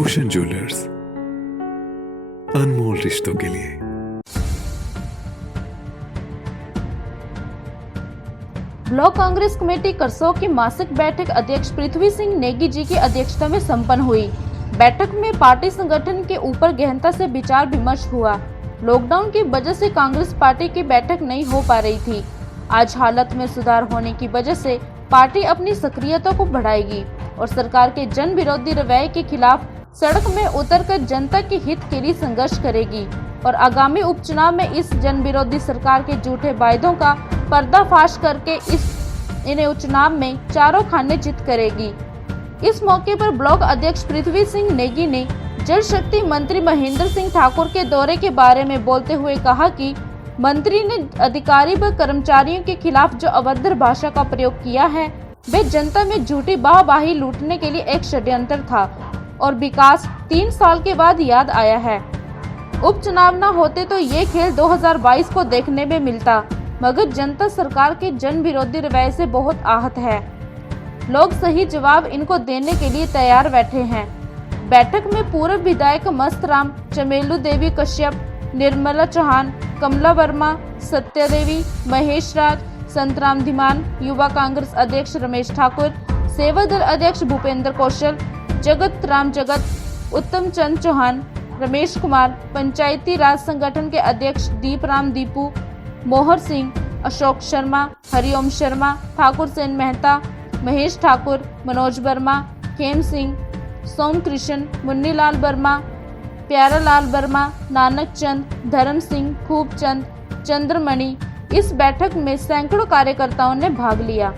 Bhushan jewellers, अनमोल रिश्तों के लिए। ब्लॉक कांग्रेस कमेटी करसोग की मासिक बैठक अध्यक्ष पृथ्वी सिंह नेगी जी की अध्यक्षता में संपन्न हुई। बैठक में पार्टी संगठन के ऊपर गहनता से विचार विमर्श हुआ। लॉकडाउन की वजह से कांग्रेस पार्टी की बैठक नहीं हो पा रही थी। आज हालत में सुधार होने की वजह से पार्टी अपनी सक्रियता को बढ़ाएगी और सरकार के जन विरोधी रवैये के खिलाफ सड़क में उतरकर जनता के हित के लिए संघर्ष करेगी और आगामी उपचुनाव में इस जन विरोधी सरकार के झूठे वायदों का पर्दाफाश करके इन्हें चुनाव में चारों खाने चित करेगी। इस मौके पर ब्लॉक अध्यक्ष पृथ्वी सिंह नेगी ने जल शक्ति मंत्री महेंद्र सिंह ठाकुर के दौरे के बारे में बोलते हुए कहा कि मंत्री ने अधिकारी व कर्मचारियों के खिलाफ जो अभद्र भाषा का प्रयोग किया है वे जनता में झूठी वाहवाही लूटने के लिए एक षड्यंत्र था और विकास 3 साल के बाद याद आया है। उपचुनाव न होते तो ये खेल 2022 को देखने में मिलता, मगर जनता सरकार के जन विरोधी रवैये से बहुत आहत है। लोग सही जवाब इनको देने के लिए तैयार बैठे हैं। बैठक में पूर्व विधायक मस्तराम, चमेलू देवी कश्यप, निर्मला चौहान, कमला वर्मा, सत्या देवी, महेश राज, संतराम धीमान, युवा कांग्रेस अध्यक्ष रमेश ठाकुर, सेवा दल अध्यक्ष भूपेंद्र कौशल, जगत राम जगत, उत्तम चंद चौहान, रमेश कुमार, पंचायती राज संगठन के अध्यक्ष दीपराम दीपू, मोहर सिंह, अशोक शर्मा, हरिओम शर्मा, ठाकुर सेन मेहता, महेश ठाकुर, मनोज वर्मा, खेम सिंह, सोम कृष्ण, मुन्नीलाल वर्मा, प्यारालाल वर्मा, नानक चंद, धर्म सिंह, खूब चंद, चंद्रमणि। इस बैठक में सैकड़ों कार्यकर्ताओं ने भाग लिया।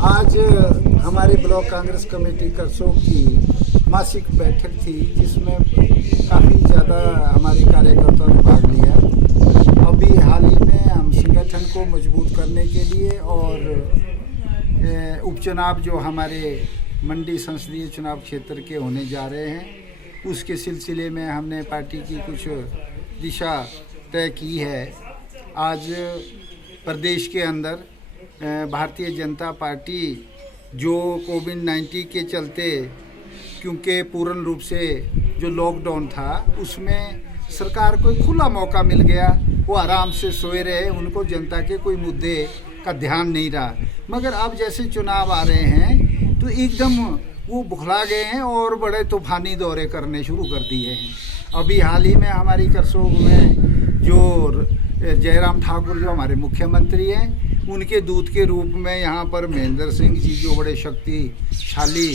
आज हमारी ब्लॉक कांग्रेस कमेटी करसोग की मासिक बैठक थी, जिसमें काफ़ी ज़्यादा हमारे कार्यकर्ताओं ने भाग लिया। अभी हाल ही में हम संगठन को मजबूत करने के लिए और उपचुनाव जो हमारे मंडी संसदीय चुनाव क्षेत्र के होने जा रहे हैं, उसके सिलसिले में हमने पार्टी की कुछ दिशा तय की है। आज प्रदेश के अंदर भारतीय जनता पार्टी जो कोविड-19 के चलते, क्योंकि पूर्ण रूप से जो लॉकडाउन था उसमें सरकार को खुला मौका मिल गया, वो आराम से सोए रहे, उनको जनता के कोई मुद्दे का ध्यान नहीं रहा। मगर अब जैसे चुनाव आ रहे हैं तो एकदम वो बुखला गए हैं और बड़े तूफानी दौरे करने शुरू कर दिए हैं। अभी हाल ही में हमारी करसोग में जो जयराम ठाकुर जो हमारे मुख्यमंत्री हैं, उनके दूत के रूप में यहाँ पर महेंद्र सिंह जी जो बड़े शक्तिशाली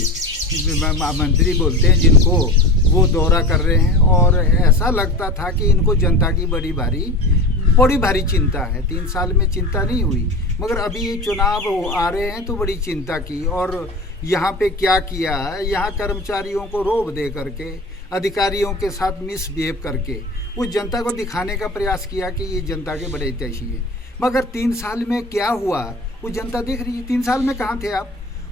मंत्री बोलते हैं जिनको, वो दौरा कर रहे हैं। और ऐसा लगता था कि इनको जनता की बड़ी भारी चिंता है। 3 साल में चिंता नहीं हुई, मगर अभी ये चुनाव आ रहे हैं तो बड़ी चिंता की। और यहाँ पे क्या किया है, यहाँ कर्मचारियों को रोब दे करके, अधिकारियों के साथ मिसबिहेव करके वो जनता को दिखाने का प्रयास किया कि ये जनता के बड़े हितैषी है। मगर 3 साल में क्या हुआ वो जनता देख रही है। 3 साल में कहाँ थे आप?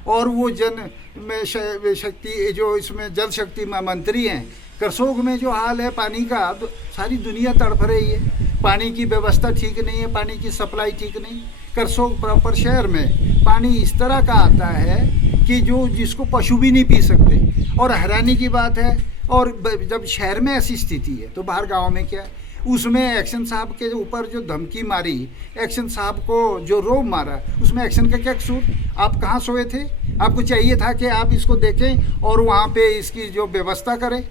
और वो जन में शक्ति जो इसमें जल शक्ति मंत्री हैं, करसोग में जो हाल है पानी का, तो सारी दुनिया तड़प रही है। पानी की व्यवस्था ठीक नहीं है, पानी की सप्लाई ठीक नहीं। करसोग प्रॉपर शहर में पानी इस तरह का आता है कि जिसको पशु भी नहीं पी सकते। और हैरानी की बात है, और जब शहर में ऐसी स्थिति है तो बाहर गाँव में क्या है? उसमें एक्शन साहब के ऊपर जो धमकी मारी, एक्शन साहब को जो रोब मारा, उसमें एक्शन का क्या कसूर? आप कहाँ सोए थे? आपको चाहिए था कि आप इसको देखें और वहाँ पे इसकी जो व्यवस्था करें,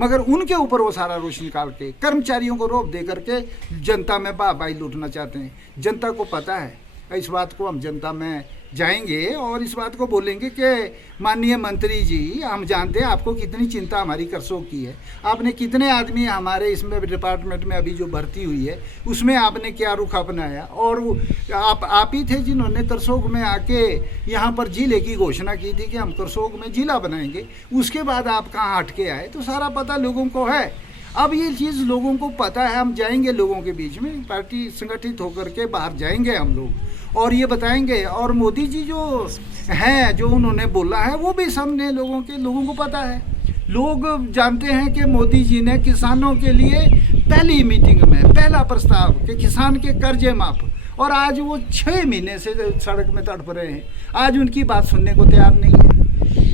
मगर उनके ऊपर वो सारा रोष निकाल के कर्मचारियों को रोब दे करके जनता में वाहवाही लूटना चाहते हैं। जनता को पता है, इस बात को हम जनता में जाएंगे और इस बात को बोलेंगे कि माननीय मंत्री जी, हम जानते हैं आपको कितनी चिंता हमारी करसोग की है। आपने कितने आदमी हमारे इसमें डिपार्टमेंट में अभी जो भर्ती हुई है उसमें आपने क्या रुख अपनाया, और आप ही थे जिन्होंने करसोग में आके यहाँ पर जिले की घोषणा की थी कि हम करसोग में जिला बनाएंगे। उसके बाद आप कहाँ हट के आए, तो सारा पता लोगों को है। अब ये चीज़ लोगों को पता है, हम जाएंगे लोगों के बीच में, पार्टी संगठित होकर के बाहर जाएंगे हम लोग और ये बताएंगे। और मोदी जी जो हैं जो उन्होंने बोला है वो भी सामने लोगों को पता है। लोग जानते हैं कि मोदी जी ने किसानों के लिए पहली मीटिंग में पहला प्रस्ताव कि किसान के कर्जे माफ, और आज वो 6 महीने से सड़क में तड़प रहे हैं, आज उनकी बात सुनने को तैयार नहीं है।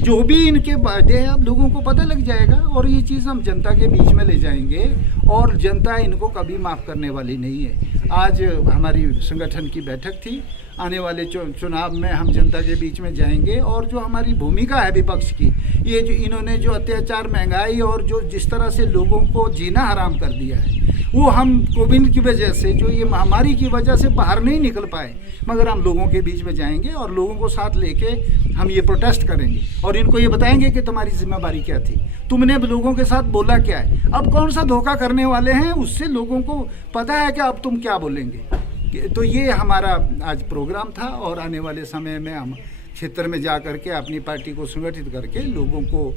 जो भी इनके वादे हैं अब लोगों को पता लग जाएगा, और ये चीज़ हम जनता के बीच में ले जाएंगे और जनता इनको कभी माफ़ करने वाली नहीं है। आज हमारी संगठन की बैठक थी, आने वाले चुनाव में हम जनता के बीच में जाएंगे, और जो हमारी भूमिका है विपक्ष की, ये जो इन्होंने जो अत्याचार, महंगाई और जो जिस तरह से लोगों को जीना हराम कर दिया है, वो हम कोविड की वजह से, जो ये महामारी की वजह से बाहर नहीं निकल पाए, मगर हम लोगों के बीच में जाएंगे और लोगों को साथ लेके हम ये प्रोटेस्ट करेंगे और इनको ये बताएंगे कि तुम्हारी जिम्मेदारी क्या थी, तुमने लोगों के साथ बोला क्या है, अब कौन सा धोखा करने वाले हैं, उससे लोगों को पता है कि अब तुम क्या बोलेंगे। तो ये हमारा आज प्रोग्राम था, और आने वाले समय में हम क्षेत्र में जा करके अपनी पार्टी को संगठित करके लोगों को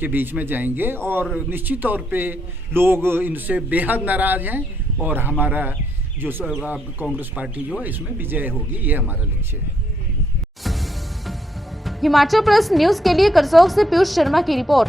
के बीच में जाएंगे, और निश्चित तौर पे लोग इनसे बेहद नाराज़ हैं, और हमारा जो कांग्रेस पार्टी जो है इसमें विजय होगी, ये हमारा लक्ष्य है। हिमाचल प्रेस न्यूज के लिए करसोग से पीयूष शर्मा की रिपोर्ट।